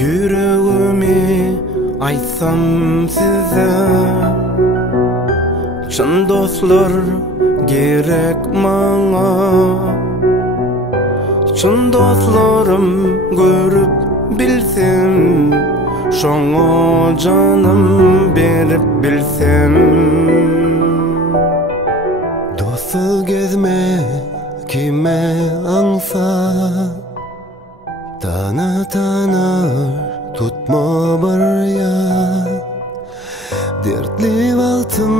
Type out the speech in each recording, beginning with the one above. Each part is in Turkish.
Yüreğimi aytsam size, çyn dostlar gerek maňa. Çyn dostlarym görüp bilsem, şoňa canım berip bilsem. Dostu gezme kime aňsa, tanır tutma barya. Dertli waltym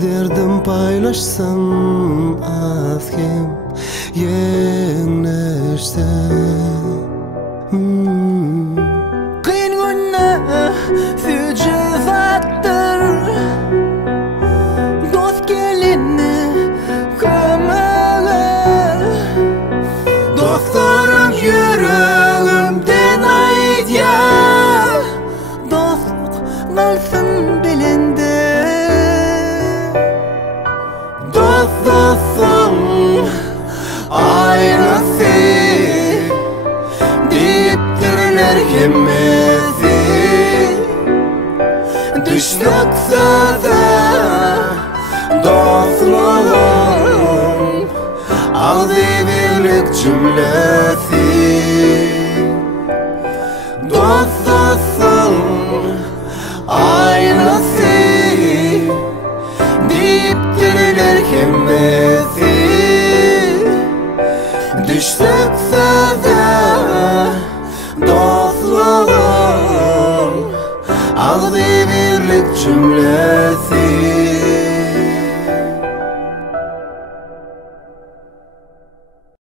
derdim paylaşsam, az kim yeňleşse. Kyn günne süje zatdyr, dost gelini kömege. Dostlarım yüreğimden aýdýar, dostluk galsyn belinde. Dost dostum ayrası deyipdirler hemmesi. Düşnaksa da dostluğum aldı birlik cümlesi. Dost dostum aynası deyipdirler hemmesi. Düşsekse de dostluğum aldı birlik cümlesi.